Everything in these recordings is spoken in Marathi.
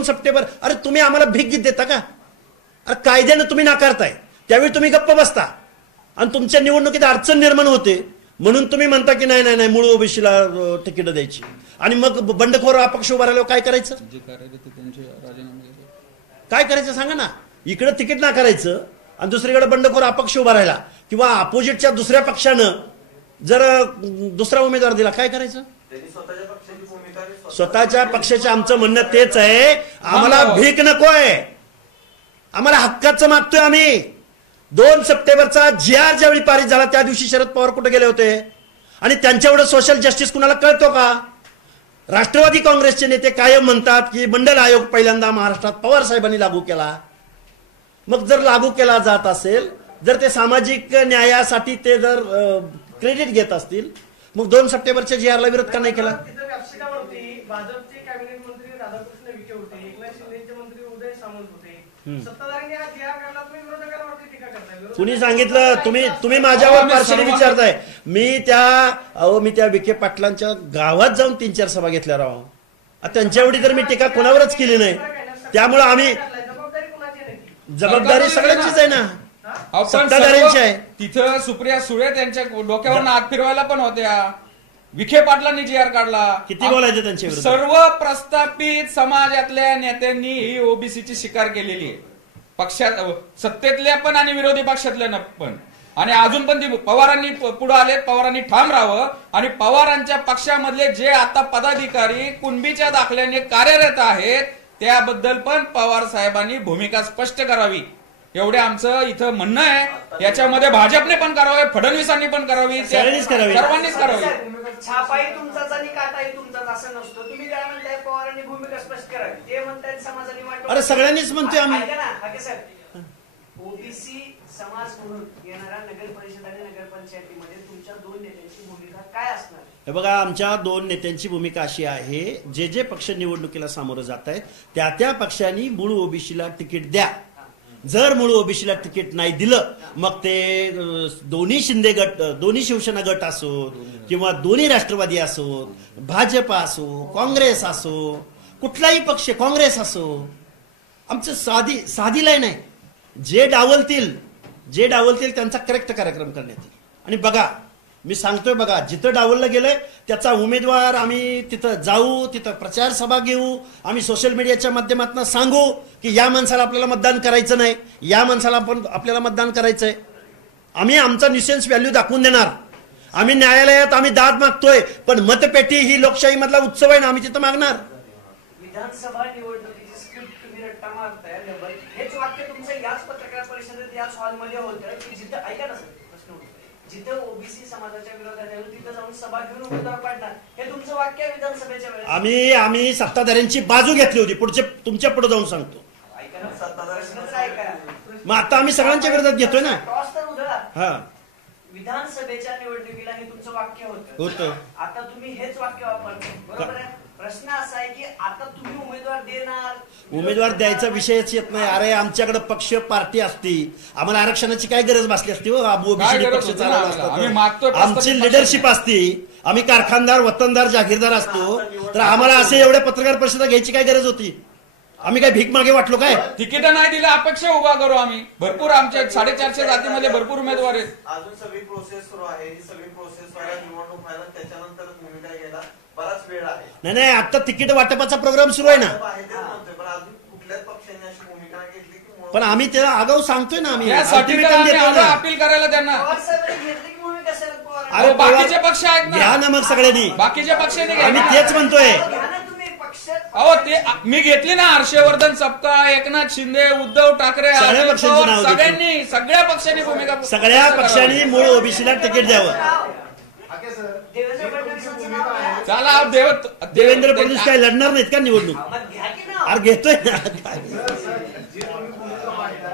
2 सप्टेंबर, अरे तुम्ही आम्हाला भीक देता का? अरे कायद्यानं तुम्ही नाकारताय, त्यावेळी तुम्ही गप्प बसता आणि तुमच्या निवडणुकीत अडचण निर्माण होते म्हणून तुम्ही म्हणता की नाही नाही नाही मूळ ओबीसीला तिकीट द्यायची, आणि मग बंडखोर अपक्ष उभा राहिल्यावर काय करायचं? काय करायचं सांगा ना. इकडे तिकीट नाकारायचं आणि दुसरीकडे बंडखोर अपक्ष उभा राहिला किंवा अपोजिटच्या दुसऱ्या पक्षानं जर दुसरा उमेदवार दिला, काय करायचं? स्वतःच्या पक्षाचे आमचं म्हणणं तेच आहे, आम्हाला भीक नकोय, आम्हाला हक्काचं मागतोय आम्ही. 2 सप्टेंबरचा GR ज्यावेळी पारित झाला त्या दिवशी शरद पवार कुठे गेले होते? आणि त्यांच्या एवढं सोशल जस्टिस कुणाला कळतो का? राष्ट्रवादी काँग्रेसचे नेते कायम म्हणतात की मंडल आयोग पहिल्यांदा महाराष्ट्रात पवार साहेबांनी लागू केला. मग जर लागू केला जात असेल, जर ते सामाजिक न्यायासाठी ते जर क्रेडिट घेत असतील, मग 2 सप्टेंबरच्या GRला विरोध का नाही केला? भाजपचे कॅबिनेट मंत्री राधाकृष्ण विखे होते, एकनाथ शिंदेचे मंत्री उदय सामंत होते, सत्ताधाऱ्यांनी हा GR काढला, तुम्ही विरोधकांवरती टीका करताय. कुणी सांगितलं? तुम्ही माझ्यावर पार्शली विचारताय. मी त्या विखे पाटलांच्या गावात जाऊन 3-4 सभा घेतल्या राव, त्यांच्या एवढी तर मी टीका कोणावरच केली नाही. त्यामुळे आम्ही जबाबदारी सगळ्यांचीच आहे ना, सत्ताधाऱ्यांची आहे. तिथं सुप्रिया सुळे त्यांच्या डोक्यावर हात फिरवायला पण होत्या. विखे पाटलांनी GR काढला. किती बोलायचं त्यांच्या विरोधात? सर्व प्रस्थापित समाजातल्या नेत्यांनी ही ओबीसीची शिकार केलेली आहे, पक्षात सत्तेतल्या पण आणि विरोधी पक्षातल्या पण. आणि अजून पण ती पवारांनी पुढे आले, पवारांनी ठाम राहावं. आणि पवारांच्या पक्षामधले जे आता पदाधिकारी कुणबीच्या दाखल्याने कार्यरत आहेत त्याबद्दल पण पवार साहेबांनी भूमिका स्पष्ट करावी, एवढे आमचं इथं म्हणणं आहे. याच्यामध्ये भाजपने पण करावे, फडणवीसांनी पण करावी, सर्वांनीच करावी. छापाही तुमचाच आणि काटाही तुमचाच असं नसतो. तुम्ही काय म्हणताय? पवारांनी भूमिका स्पष्ट करावी, ते म्हणतायत समाजाने वाटलं. अरे सगळ्यांनीच म्हणतोय आम्ही. ओबीसी समाज म्हणून येणाऱ्या नगर परिषद आणि नगरपंचायतीमध्ये तुमच्या 2 नेत्यांची भूमिका काय असणार? हे बघा, आमच्या 2 नेत्यांची भूमिका अशी आहे, जे पक्ष निवडणुकीला सामोरं जात आहेत त्या पक्षांनी मूळ ओबीसीला तिकीट द्या. जर मूळ ओबीसीला तिकीट नाही दिलं, मग ते दोन्ही शिंदे गट, दोन्ही शिवसेना गट असो किंवा दोन्ही राष्ट्रवादी असो, भाजप असो, काँग्रेस असो, कुठलाही पक्ष, काँग्रेस असो, आमचं साधी लाईन आहे. जे डावलतील त्यांचा करेक्ट कार्यक्रम करण्यात येईल. आणि बघा, मी सांगतोय बघा, जिथं डावललं गेलंय त्याचा उमेदवार आम्ही तिथं जाऊ, तिथं प्रचार सभा घेऊ, आम्ही सोशल मीडियाच्या माध्यमातून सांगू की या माणसाला आपल्याला मतदान करायचं नाही, या माणसाला आपल्याला मतदान करायचंय. आम्ही आमचा न्यूसेन्स व्हॅल्यू दाखवून देणार. आम्ही न्यायालयात आम्ही दाद मागतोय, पण मतपेटी ही लोकशाही मधला उत्सव आहे ना, आम्ही तिथं मागणार. विधानसभा निवडणुकीची स्क्रिप्ट तुम्ही रट्टा मारताय, हेच वाक्य तुमचं याच पत्रकार परिषदेत याच हॉलमध्ये होतं की जिथं, ऐका ना सर, जिथं ओबीसी समाजाच्या विरोधात आहे तिथं जाऊन सभा घेऊन उमेदवार पाडणार, हे तुमचं वाक्य आहे विधानसभेच्या वेळेस. आम्ही सत्ताधाऱ्यांची बाजू घेतली होती. तुमच्या पुढे जाऊन सांगतो. मग आता आम्ही सगळ्यांच्या विरोधात घेतोय ना. टॉस तर उधळा. हा, विधानसभेच्या निवडणुकीला हे तुमचं वाक्य होतं. आता तुम्ही हेच वाक्य वापरता, बरोबर आहे. प्रश्न असा आहे की आता तुम्ही उमेदवार देणार. उमेदवार द्यायचा विषयच येत नाही. अरे आमच्याकडे पक्ष पार्टी असती, आम्हाला आरक्षणाची काय गरज भासली असती? ओबीसी पक्ष चालवला असता, आमची लिडरशिप असती, आम्ही कारखानदार, वतनदार, जागीरदार असतो, तर आम्हाला असे एवढ्या पत्रकार परिषदा घ्यायची काय गरज होती? आम्ही काय भीक मागे वाटलो काय? तिकीट नाही दिलं, अपेक्षा उभा करू आम्ही. भरपूर आमच्या 450 जातीमध्ये भरपूर उमेदवार आहेत. अजून सगळी प्रोसेस सुरू आहे. ही सगळी प्रोसेस निवडणूक व्हायला त्याच्यानंतर भूमिका घ्यायला बराच वेळ आहे. नाही, आता तिकीट वाटपाचा प्रोग्राम सुरू आहे ना. पण आम्ही त्याला आगाऊ सांगतोय ना, आम्ही अपील करायला त्यांना. अरे बाकीचे पक्ष आहेत ना, घ्या ना मग सगळ्यांनी. बाकीच्या पक्षांनी आम्ही तेच म्हणतोय. अहो ते मी घेतली ना, हर्षवर्धन सपकाळ, एकनाथ शिंदे, उद्धव ठाकरे, सगळ्यांनी, सगळ्या पक्षांनी भूमिका, सगळ्या पक्षांनी मूळ ओबीसीला तिकीट द्यावं. चला देवेंद्र फडणवीस काय लढणार नाहीत का निवडणूक? अरे घेतोय ना.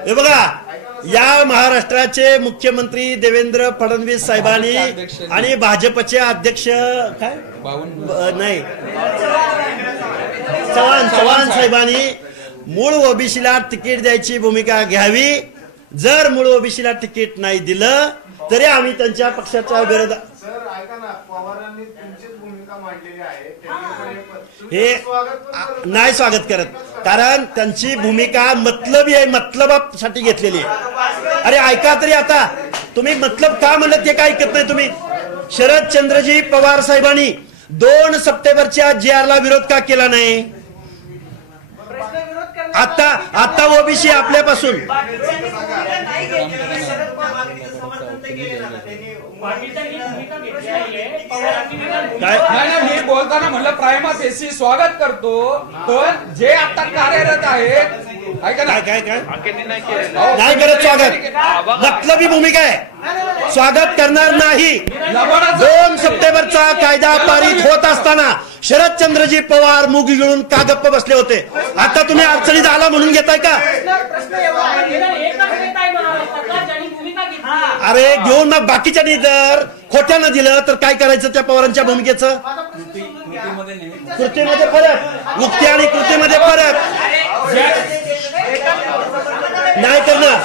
हे बघा, या महाराष्ट्राचे मुख्यमंत्री देवेंद्र फडणवीस साहेबांनी आणि भाजपचे अध्यक्ष काय नाही चव्हाण साहेबांनी मूळ ओबीसीला तिकीट द्यायची भूमिका घ्यावी. जर मूळ ओबीसीला तिकीट नाही दिलं तरी आम्ही त्यांच्या पक्षाच्या विरोधात. सर ऐका ना, पवारांनी तुमचीच भूमिका मांडलेली आहे, हे नाही स्वागत करत. कारण त्यांची भूमिका मतलबी आहे, मतलबासाठी घेतलेली आहे. अरे ऐका तरी आता, तुम्ही मतलब का म्हणलं ते काय ऐकत नाही तुम्ही. शरदचंद्रजी पवार साहेबांनी 2 सप्टेंबरच्या GR ला विरोध का केला नाही. आता ओबीसी आपल्यापासून नाही, मी बोलताना म्हणलं प्रायमा फेसी स्वागत करतो, पण जे आता कार्यरत आहेत ऐका ना, काय नाही करत स्वागत. मतलबी भूमिका आहे, स्वागत करणार नाही. 2 सप्टेंबरचा कायदा पारित होत असताना शरदचंद्रजी पवार मुगी गिळून का गप्प बसले होते. आता तुम्ही अडचणीत आला म्हणून घेताय का. अरे घेऊन मग बाकीच्यांनी जर खोट्यानं दिलं तर काय करायचं त्या पवारांच्या भूमिकेचं. कृतीमध्ये फरक, उक्ती आणि कृतीमध्ये फरक नाही करणार.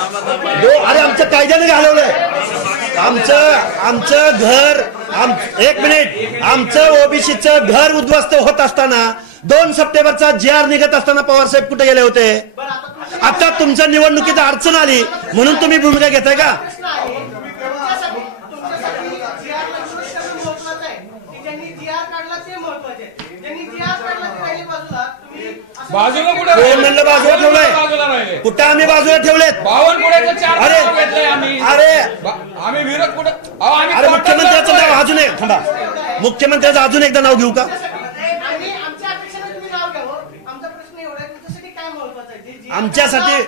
अरे आमच्या कायद्याने घालवलंय. आमचं घर, एक मिनिट, आमचं ओबीसीचं घर उद्ध्वस्त होत असताना 2 सप्टेंबरचा GR निघत असताना पवार साहेब कुठे गेले होते. आता तुमच्या निवडणुकीत अडचण आली म्हणून तुम्ही भूमिका घेताय का. बाजूला कुठे कोण म्हणलं बाजूला ठेवलंय. कुठं आम्ही बाजूला ठेवलेत. बावनकुळेचे 4 घेतले आम्ही. आम्ही विरोध कुठं. अरे मुख्यमंत्र्याचं नाव अजून एक थांबा, मुख्यमंत्र्याचं अजून एकदा नाव घेऊ का. आमच्यासाठी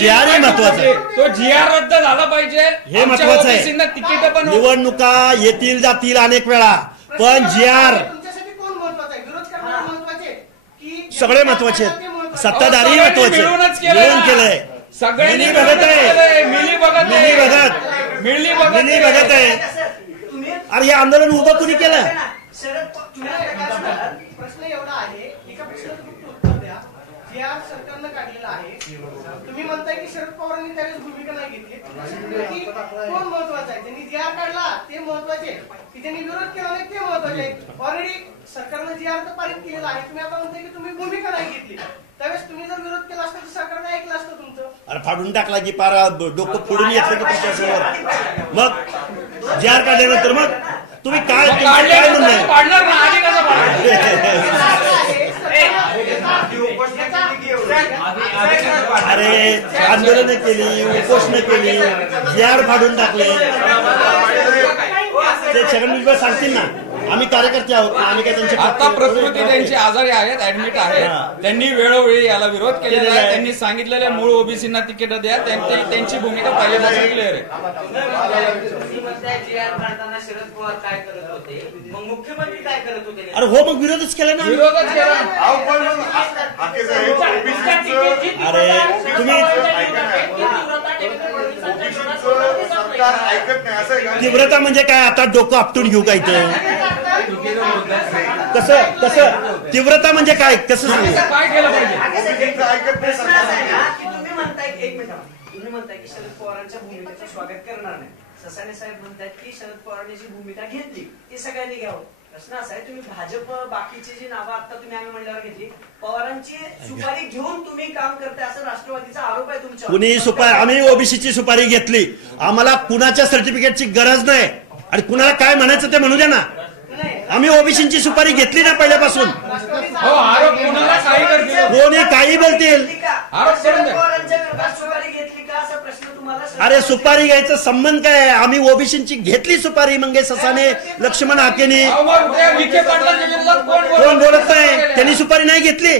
GR महत्वाचं आहे. तो GR रद्द झाला पाहिजे, हे महत्वाचं आहे. तिकीट पण निवडणुका येतील जातील अनेक वेळा, पण GR सगळे महत्वाचे आहेत. सत्ताधारी महत्वाचे मिळून केलंय. सगळ्यांनी बघत आहे, मिली बघत आहे. अरे हे आंदोलन उभं कुणी केलं. प्रश्न एवढा आहे, एका प्रश्नाचं फक्त उत्तर द्या. GR सरकारनं काढलेला आहे, तुम्ही म्हणताय की शरद पवारांनी त्यावेळेस भूमिका नाही घेतली. कोण महत्वाचं आहे. त्यांनी GR काढला ते महत्वाचे, की त्यांनी विरोध केला नाही ते महत्वाचे. ऑलरेडी सरकारनं GR तर पारित केलेला आहे. तुम्ही आता म्हणताय की तुम्ही भूमिका नाही घेतली. त्यावेळेस तुम्ही जर विरोध केला असता तर सरकारने ऐकलं असतं तुमचं. अरे फाडून टाकला की पारा डोकं फोडून घेतलं की तुमच्यासमोर. मग GR काढल्यानंतर मग तुम्ही काय म्हणणं. अरे आंदोलन केली, उपोषण केली, GR फाडून टाकले. ते छगन भुजबळ सांगतील ना, आम्ही कार्यकर्ते आहोत, आम्ही काय त्यांचे. आता प्रकृती त्यांची आजारी आहेत, ऍडमिट आहेत. त्यांनी वेळोवेळी याला विरोध केलेला आहे. त्यांनी सांगितलेल्या मूळ ओबीसींना तिकीट द्या. त्यांची भूमिका पहिल्यापासून क्लिअर आहे. शरद पवार काय करत होते, मग मुख्यमंत्री काय करत होते. अरे हो, मग विरोधच केला ना. विरोधच केला. अरे तुम्ही तीव्रता म्हणजे काय. आता डोकं आपटून घेऊ काय ते. कसं तीव्रता म्हणजे काय, कसं सांगू. काय केलं पाहिजे. तुम्ही म्हणताय, एक मिनिट, तुम्ही म्हणताय की शरद पवारांच्या भूमिकेचं स्वागत करणार नाही. ससाने साहेब म्हणतात की शरद पवारांनी जी भूमिका घेतली ती सगळ्यांनी घ्यावं. प्रश्न असा आहे, तुम्ही भाजप बाकीची जी नावं आता तुम्ही आम्ही म्हणल्यावर घेतली, पवारांची सुपारी घेऊन तुम्ही काम करताय असं राष्ट्रवादीचा आरोप आहे तुमच्यावर. कुणी सुपारी, आम्ही ओबीसीची सुपारी घेतली. आम्हाला कुणाच्या सर्टिफिकेटची गरज नाही. आणि कुणाला काय म्हणायचं ते म्हणू द्या ना. आम्ही ओबीसीची सुपारी घेतली ना पहिल्यापासून. आरोप कोणाला काही करतील, कोणी काही बोलतील. सुपारी घेतली का असा प्रश्न तुम्हाला. अरे सुपारी घ्यायचा संबंध काय आहे. आम्ही ओबीसीची घेतली सुपारी. मंगेश ससाने, लक्ष्मण हाकेनी. कोण बोलत नाही. त्यांनी सुपारी नाही घेतली.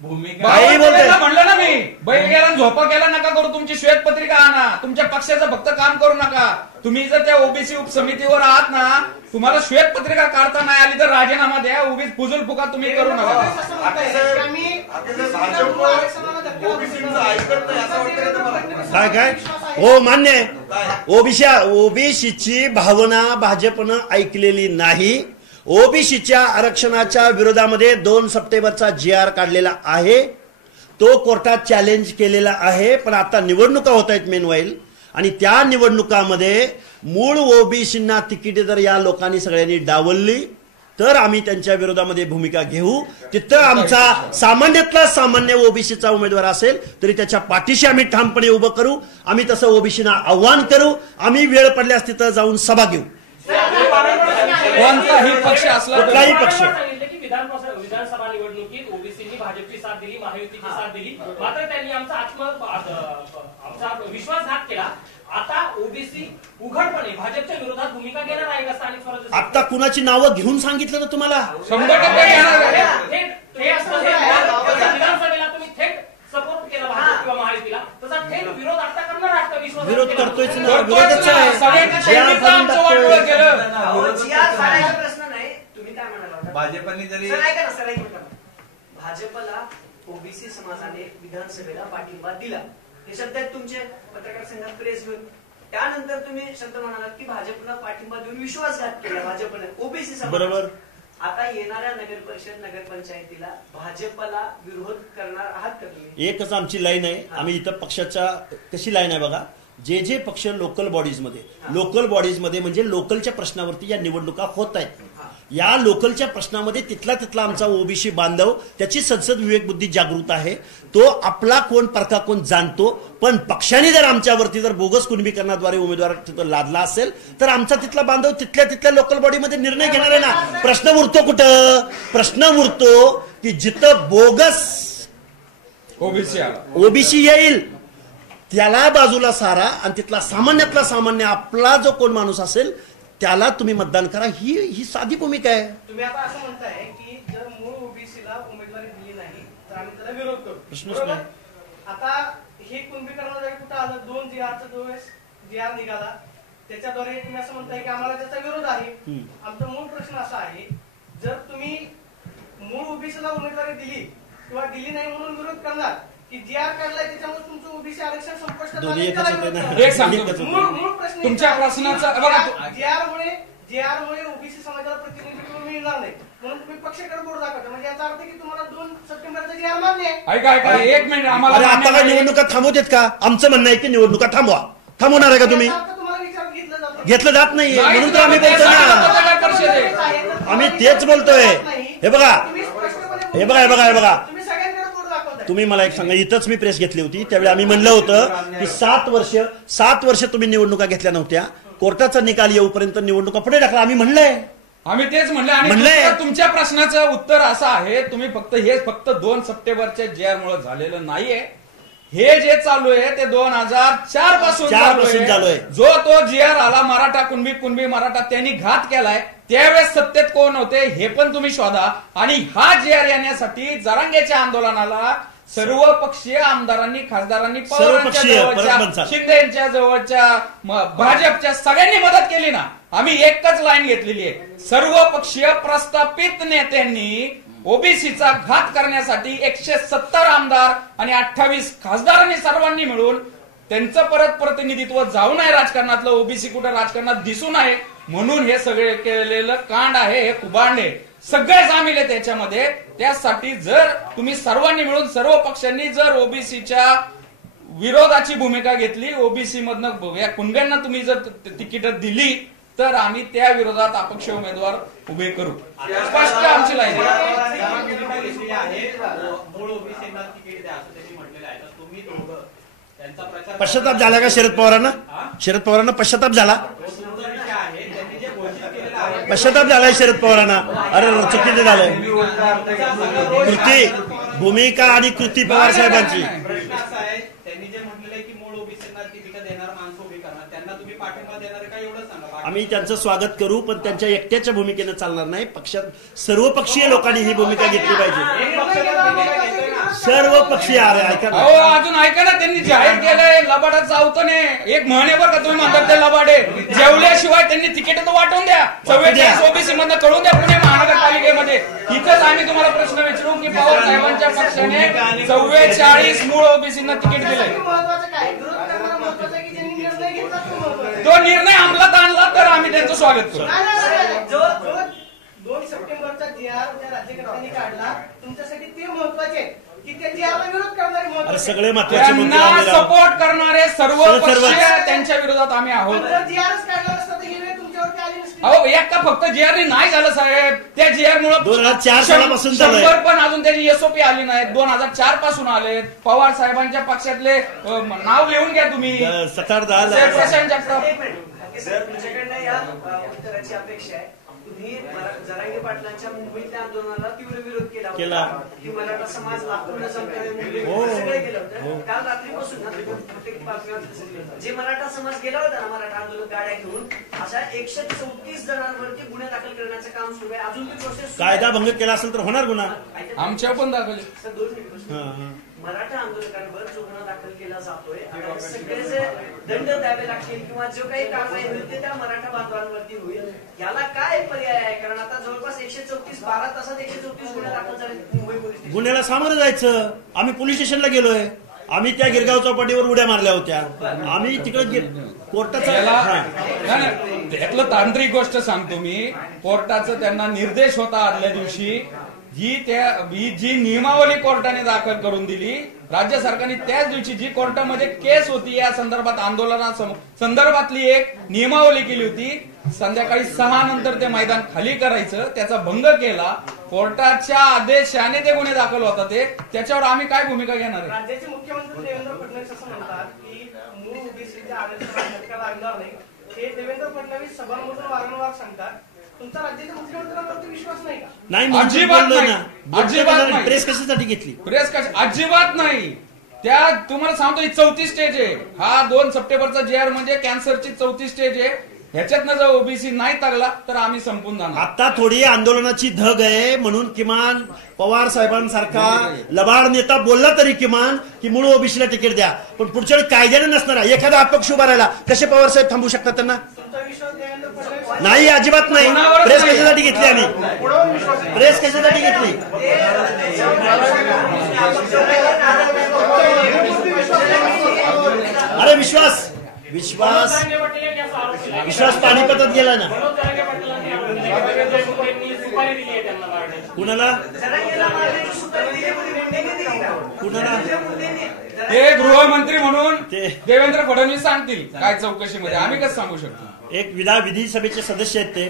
काही बोलतोय म्हणलं ना मी. बैठ गेला झोपा केला नका करू. तुमची श्वेतपत्रिका आणा. तुमच्या पक्षाचं फक्त काम करू नका. तुम्ही जर त्या ओबीसी उपसमितीवर आहात ना, तुम्हाला श्वेतपत्रिका काढता नाही आली तर राजीनामा द्या. उगीच फुजूल फुका तुम्ही करू नका. काय काय हो मान्य आहे. ओबीसीची भावना भाजपनं ऐकलेली नाही. ओबीसीच्या आरक्षणाच्या विरोधामध्ये 2 सप्टेंबरचा GR काढलेला आहे. तो कोर्टात चॅलेंज केलेला आहे. पण आता निवडणुका होत आहेत मेनवाईल, आणि त्या निवडणुकामध्ये मूळ ओबीसींना तिकीट जर या लोकांनी सगळ्यांनी डावलली तर आम्ही त्यांच्या विरोधामध्ये भूमिका घेऊ. तिथं आमचा सामान्यातला सामान्य ओबीसीचा उमेदवार असेल तरी त्याच्या पाठीशी आम्ही ठामपणे उभं करू. आम्ही तसं ओबीसीना आव्हान करू. आम्ही वेळ पडल्यास तिथं जाऊन सभा घेऊ. कोणताही पक्ष असला तरी कुठलाही पक्ष. विधानसभा निवडणुकीत ओबीसींनी भाजपची साथ दिली, महायुतीची साथ दिली, मात्र त्यांनी आमचा विश्वासघात केला. आता ओबीसी उघडपणे भाजपच्या विरोधात भूमिका घेणार आहे का स्थानिक स्वराज्य? आता कुणाची नावं घेऊन सांगितलं ना तुम्हाला? 100% घेणार आहे. विधानसभेला तुम्ही थेट सपोर्ट केला भाजप किंवा महायुतीला, तसा थेट विरोध आता करणार आहात का? विश्वास विरोध करतोयच ना, करतोयच विरोधच ना. आहे. सगळ्यांनी त्यांनीच आमचं वाटोळं केलं. जिहाद करायचा प्रश्न नाही. तुम्ही काय म्हणाला होता? भाजपने जरी सर ऐका ना, सर ऐका ना. भाजपला ओबीसी समाजाने विधानसभेला पाठिंबा दिला, हे शब्द आहेत तुमचे पत्रकार संघात प्रेस घेऊन. त्यानंतर तुम्ही शब्द म्हणालात की भाजपला पाठिंबा देऊन विश्वासघात केला भाजपने ओबीसी समाज. बरोबर. आता येणाऱ्या नगर परिषद नगरपंचायतीला भाजपला विरोध करणार आहात का तुम्ही? एकच आमची लाईन आहे. आम्ही इथं पक्षाच्या कशी लाईन आहे बघा. जे पक्ष लोकल बॉडीजमध्ये म्हणजे लोकलच्या प्रश्नावरती या निवडणुका होत आहेत, या लोकलच्या प्रश्नामध्ये तिथला आमचा ओबीसी बांधव, त्याची संसद विवेक बुद्धी जागृत आहे. तो आपला कोण परका कोण जाणतो. पण पक्षाने जर आमच्यावरती जर बोगस कुणबीकरणाद्वारे उमेदवार तिथं लादला असेल तर आमचा तिथला बांधव तिथल्या लोकल बॉडीमध्ये निर्णय घेणार आहे ना. प्रश्न उरतो कुठं? प्रश्न उरतो की जिथं बोगस ओबीसी येईल त्याला बाजूला सारा आणि तिथला सामान्यातला सामान्य आपला जो कोण माणूस असेल त्याला तुम्ही मतदान करा. ही साधी भूमिका आहे. तुम्ही आता असं म्हणताय की जर मूळ ओबीसीला उमेदवारी दिली नाही तर आम्ही त्याला विरोध करू. प्रश्नच बरोबर? नाही. आता हे कुणबीकरणाद्वारे कुठं आलं? 2 जिआर निघाला, त्याच्याद्वारे तुम्ही असं म्हणताय की आम्हाला त्याचा विरोध आहे. आमचा मूळ प्रश्न असा आहे, जर तुम्ही मूळ ओबीसीला उमेदवारी दिली किंवा दिली नाही म्हणून विरोध करणार की जिआर काढलाय त्याच्यामुळे तुमचं ओबीसी आरक्षण संपुष्टात दोन्ही एकच होते ना. एक सांगतो. मूळ प्रश्न तुमच्या प्रश्नाचं बघा, जिआरमुळे ओबीसी समाजाला प्रतिनिधित्व मिळणार नाही म्हणून तुम्ही पक्षाकडे बोट दाखवता. म्हणजे याचा अर्थ की तुम्हाला 2 सप्टेंबरचा जिआर मान्य आहे. ऐका 1 मिनिट. आम्हाला अरे आता काय निवडणुका थांबवतेत का? आमचं म्हणणं आहे की निवडणुका थांबवणार आहे का तुम्ही? तुम्हाला विचार घेतलं जात नाहीये म्हणून तर आम्ही बोलतोय ना. आम्ही तेच बोलतोय. हे बघा. तुम्ही सगळ्यांकडे बोट दाखवताय. तुम्ही मला एक सांगा, इथंच मी प्रेस घेतली होती त्यावेळी आम्ही म्हणलं होतं की 7 वर्ष तुम्ही निवडणुका घेतल्या नव्हत्या, कोर्टाचा निकाल येऊपर्यंत निवडणुका पुढे टाकला. आम्ही म्हणलंय. आम्ही तेच म्हणलं. आणि तुमच्या प्रश्नाचं उत्तर असं आहे, तुम्ही फक्त 2 सप्टेंबरच्या जिआर मुळे झालेलं नाहीये. हे जे चालू आहे ते 2004 पासून चालू आहे. जो तो जिआर आला मराठा कुणबी मराठा त्यांनी घात केलाय. त्यावेळेस सत्तेत कोण होते हे पण तुम्ही शोधा. आणि हा जिआर येण्यासाठी जरांगेच्या आंदोलनाला सर्व पक्षीय आमदारांनी, खासदारांनी, पवारांच्या जवळच्या, शिंदे यांच्या जवळच्या, भाजपच्या सगळ्यांनी मदत केली ना. आम्ही एकच लाईन घेतलेली आहे. सर्व पक्षीय प्रस्थापित नेत्यांनी ओबीसीचा घात करण्यासाठी 170 आमदार आणि 28 खासदारांनी सर्वांनी मिळून त्यांचं परत प्रतिनिधित्व जाऊ नये राजकारणातलं, ओबीसी कुठं राजकारणात दिसू नये म्हणून हे सगळे केलेलं कांड आहे, हे कुभांड आहे. सगळे सामील आहे त्याच्यामध्ये. त्यासाठी जर तुम्ही सर्वांनी मिळून, सर्व पक्षांनी जर ओबीसीच्या विरोधाची भूमिका घेतली, ओबीसी मधनं या कुणब्यांना तुम्ही जर तिकीट दिली तर आम्ही त्या विरोधात अपक्ष उमेदवार उभे करू. स्पष्ट आमची लाईन पश्चाताप झाला का शरद पवारांना पश्चाताप झाला? पश्चाताप झालाय शरद पवारांना. अरे चुकीचं झालंय. कृती, भूमिका आणि कृती पवार साहेबांची. आम्ही त्यांचं स्वागत करू पण त्यांच्या एकट्याच्या भूमिकेनं चालणार नाही. पक्षात सर्व पक्षीय लोकांनी ही भूमिका घेतली पाहिजे. सर्व पक्षीय. अजून ऐका ना, त्यांनी जाहीर केलंय लबाडात चावतने एक म्हणे बरं का, तुम्ही म्हणतात ते लबाडे. जेवल्याशिवाय त्यांनी तिकीट तर वाटून द्या. 44 ओबीसी मधनं कळून द्या पुणे महानगरपालिकेमध्ये. इथंच आम्ही तुम्हाला प्रश्न विचारू की पवार साहेबांच्या पक्षाने 44 मूळ ओबीसींना तिकीट दिलंय. तो निर्णय अंमलात आणला तर आम्ही त्यांचं स्वागत करू. 2 सप्टेंबरचा जिआर त्या राज्यकर्त्यांनी काढला, तुमच्यासाठी ते महत्वाचे की त्या जिआरला विरोध करणारे महत्वाचे. सगळे महत्वाचे मुद्दे सपोर्ट करणारे सर्व पक्ष त्यांच्या विरोधात आम्ही आहोत. जिआरच काढला नसता तर ही वेळ तुमच्यावरती आली नसती. अहो एका फक्त JR नाही झालं साहेब, त्या JR मुळे 2004 सालापासून चालू आहे. 100 पण अजून त्याची SOP आली नाही. 2004 पासून आले. पवार साहेबांच्या पक्षातले नाव लिहून घ्या तुम्ही. 7-10 प्रशांत जगताप. एक मिनिट सर, तुमच्याकडनं या उत्तराची अपेक्षा आहे. तुम्ही जरांगे पाटलांच्या मुंबईतल्या आंदोलनाला तीव्र विरोध केला होता की मराठा समाज लाखोंना संपल्याने मुंबईत सगळे केलं होतं. काल रात्रीपासून ना प्रत्येक बातमीवर जे मराठा समाज गेला होता ना मराठा आंदोलन गाड्या घेऊन, अशा 134 जणांवरती गुन्हे दाखल करण्याचं काम सुरू आहे. अजून ती प्रोसेस कायदा भंग केला असेल तर होणार गुन्हा. आमच्या पण दाखल. Sir 2 minute. मराठा आंदोलकांवर जो गुन्हा दाखल केला जातोय, आता सगळे जे दंड द्यावे लागतील किंवा जो काही कारवाई होईल ते त्या मराठा बांधवांवरती होईल, याला काय पर्याय आहे? कारण आता जवळपास 134 12 तासात 134 गुन्हे दाखल झाले मुंबई पोलीस स्टेशन. गुन्ह्याला सामोरं जायचं. आम्ही पोलीस स्टेशनला गेलोय. आम्ही त्या गिरगाव चौपाटीवर उड्या मारल्या होत्या. आम्ही तिकडे कोर्टाचा त्यातलं तांत्रिक गोष्ट सांगतो मी. कोर्टाचं त्यांना निर्देश होता आदल्या दिवशी, जी नियमावली कोर्टाने दाखल करून दिली राज्य सरकारने, त्याच दिवशी जी कोर्टामध्ये केस होती या संदर्भात आंदोलना संदर्भातली एक नियमावली केली होती. संध्याकाळी 6 नंतर ते मैदान खाली करायचं, त्याचा भंग केला. कोर्टाच्या आदेशाने ते गुन्हे दाखल होतात. त्याच्यावर आम्ही काय भूमिका घेणार आहे? राज्याचे मुख्यमंत्री देवेंद्र फडणवीस असं म्हणतात की मूळ ओबीसीच्या आरक्षणाला धक्का लागणार नाही. हे देवेंद्र फडणवीस सभांमधून वारंवार सांगतात. तुमचा राज्याच्या मुख्यमंत्र्यांवरती विश्वास नाही का? नाही, अजिबात नाही. अजिबात नाही. प्रेस कशासाठी घेतली? प्रेस अजिबात नाही. त्या तुम्हाला सांगतो ही 4थी स्टेज आहे. हा 2 सप्टेंबरचा JR म्हणजे कॅन्सरची 4थी स्टेज आहे. ह्याच्यातनं जर ओबीसी नाही टाकला तर आम्ही संपून जाणार. आता थोडी आंदोलनाची धग आहे म्हणून किमान पवार साहेबांसारखा लबाड नेता बोलला तरी किमान की मूळ ओबीसीला तिकीट द्या. पण पुढच्या वेळी कायद्याने नसणार आहे. एखादा अपक्ष उभा राहिला, कसे पवार साहेब थांबू शकतात त्यांना? तुमचा विश्वास देवेंद्र फडणवीस नाही, अजिबात नाही. प्रेस कशासाठी घेतली आम्ही? प्रेस कशासाठी घेतली? अरे विश्वास पाणीपतात गेला ना. कुणाला कुणाला ते गृहमंत्री म्हणून देवेंद्र फडणवीस सांगतील काय चौकशीमध्ये, आम्ही कसं सांगू शकतो? एक विधानसभेचे सदस्य आहेत ते,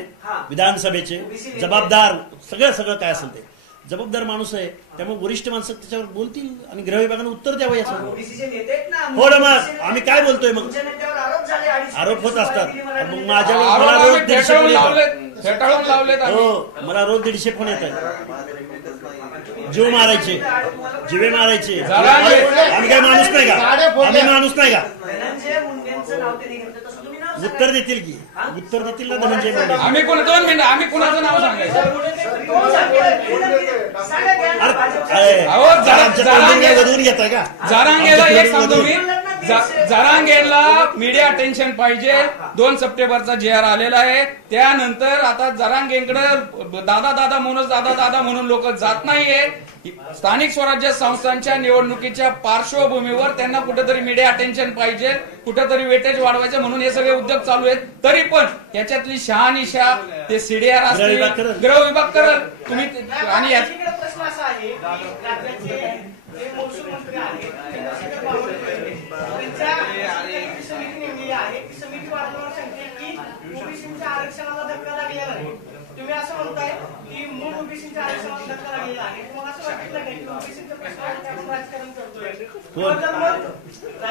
विधानसभेचे जबाबदार, सगळं काय असेल ते जबाबदार माणूस आहे. त्यामुळे वरिष्ठ माणसं त्याच्यावर बोलतील आणि गृह विभागाने उत्तर द्यावं याचं. हो ना, मग आम्ही काय बोलतोय? मग आरोप होत असतात. मग माझ्यावर मला रोज 150 फोन येतात. हो, मला रोज 150 फोन येतात. जीव मारायचे, जिवे मारायचे. आम्ही काय माणूस नाही का? आम्ही माणूस नाही का? उत्तर देतील की? उत्तर देतील ना धनंजय मुंडे. आम्ही 2 मिनिटं आम्ही कुणाचं नाव सांगायचं? वधून घेताय का? जरांगेला एक सांगतो मी, जरांगेला मीडिया अटेन्शन पाहिजे. 2 सप्टेंबरचा JR आलेला आहे. त्यानंतर आता जरांगेंकडे दादा म्हणून लोक जात नाहीये. स्थानिक स्वराज्य संस्थांच्या निवडणुकीच्या पार्श्वभूमीवर त्यांना कुठेतरी मीडिया अटेन्शन पाहिजे, कुठेतरी वेटेज वाढवायचं म्हणून हे सगळे उद्योग चालू आहेत. तरी पण त्याच्यातली शहानिशा ते CDR असतील, गृह विभाग करल तुम्ही. आणि प्रश्न असा आहे की राज्याचे जे महसूल मंत्री आहेत त्यांच्या समिती नेमलेली आहे. ती समिती वारंवार सांगते की ओबीसीच्या आरक्षणाला धक्का लागलेला नाही. तुम्ही असं म्हणताय की मूळ ओबीसीच्या आरक्षणाला धक्का लागलेला आहे. तुम्हाला असं वाटलं नाही की ओबीसीचा प्रश्न आपण राजकारण करतोय?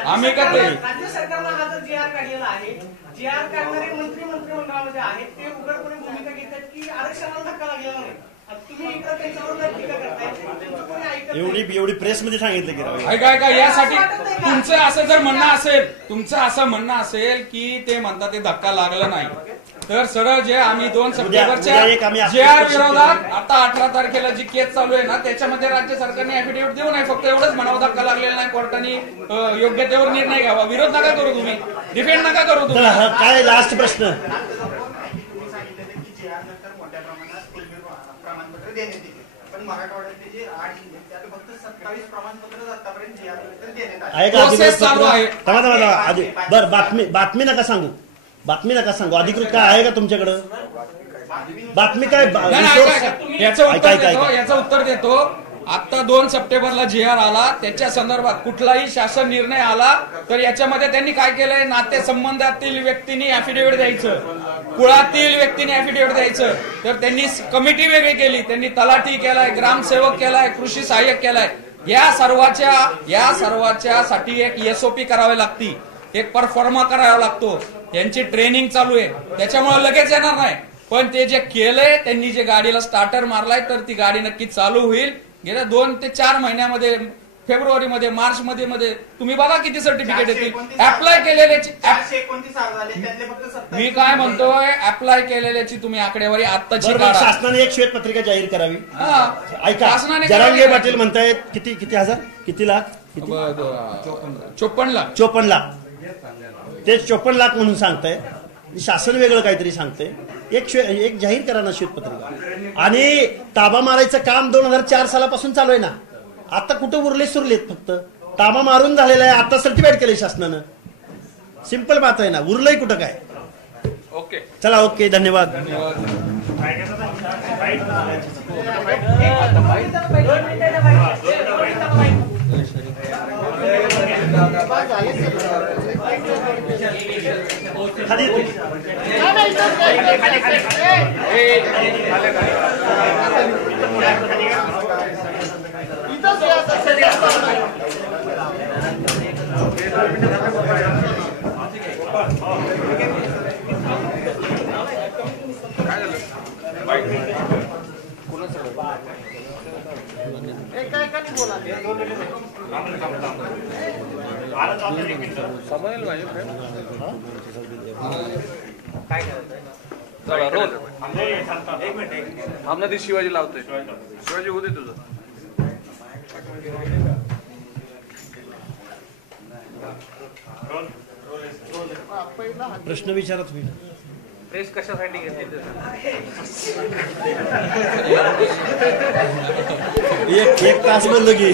आम्ही का ते राज्य सरकारनं हा जो JR काढलेला आहे, JR काढणारे मंत्रिमंडळामध्ये आहेत ते उघडपणे भूमिका घेतात की आरक्षणाला धक्का लागलेला नाही. तुम्ही इकडे त्यांच्यावर टीका करताय. एवढी प्रेसमध्ये सांगितलं की ऐका यासाठी तुमचं असं जर म्हणणं असेल की ते म्हणतात ते धक्का लागला नाही, तर सरळ जे आम्ही 2 सप्टेंबरच्या JR विरोधात आता 18 तारखेला जी केस चालू आहे ना, त्याच्यामध्ये राज्य सरकारने ऍफिडेव्हिट देऊ नये. फक्त एवढंच म्हणावं धक्का लागलेला नाही, कोर्टाने योग्यतेवर निर्णय घ्यावा. विरोध नका करू तुम्ही, डिफेंड नका करू तुम्ही. काय लास्ट प्रश्न? पण मराठवाड्यातले जे 8 जिल्हे त्यात फक्त 27 प्रमाणपत्र आतापर्यंत प्रोसेस चालू आहे. बर, बातमी नका सांगू. अधिकृत काय आहे का तुमच्याकडं? बातमी काय? याचं उत्तर देतो. आता 2 सप्टेंबरला GR आला, त्याच्या संदर्भात कुठलाही शासन निर्णय आला तर याच्यामध्ये त्यांनी काय केलंय, नातेसंबंधातील व्यक्तींनी ऍफिडेव्हिट द्यायचं, कुळातील व्यक्तीने ऍफिडेव्हिट द्यायचं. तर त्यांनी कमिटी वेगळी केली, त्यांनी तलाठी केलाय, ग्रामसेवक केलाय, कृषी सहाय्यक केलाय. या सर्वाच्या साठी एक SOP करावी लागती, एक परफॉर्मा करावा लागतो, त्यांची ट्रेनिंग चालू आहे. त्याच्यामुळे लगेच येणार नाही, पण ते जे केलंय, त्यांनी जे गाडीला स्टार्टर मारलाय तर ती गाडी नक्की चालू होईल. गेल्या 2 ते 4 महिन्यामध्ये, फेब्रुवारीमध्ये, मार्चमध्ये तुम्ही बघा किती सर्टिफिकेट येतील अप्लाय केलेल्याची. 429 अर्ज आले, त्यातले फक्त 27. मी काय म्हणतोय, अप्लाय केलेल्याची तुम्ही आकडेवारी आत्ताची काढा. शासनाने एक श्वेतपत्रिका जाहीर करावी. ऐका, शासनाने जरांगे पाटील म्हणतायत किती हजार, किती लाख, 54 लाख. 54 लाख. ते 54 लाख म्हणून सांगताय, शासन वेगळं काहीतरी सांगतंय. एक जाहीर करा ना श्वेतपत्रिका. आणि ताबा मारायचं काम 2004 सालापासून चालू आहे ना. आता कुठं उरले सुरलेत, फक्त ताबा मारून झालेला आहे, आता सर्टिफाईड केलंय शासनानं. सिंपल बात आहे ना, उरलंय कुठं काय. ओके, चला, ओके, धन्यवाद. खाली आमना ते शिवाजी लावतोय. शिवाजी होते तुझं. प्रश्न विचारा तुम्ही. प्रेस कशासाठी घेतली? एक तास बोललो की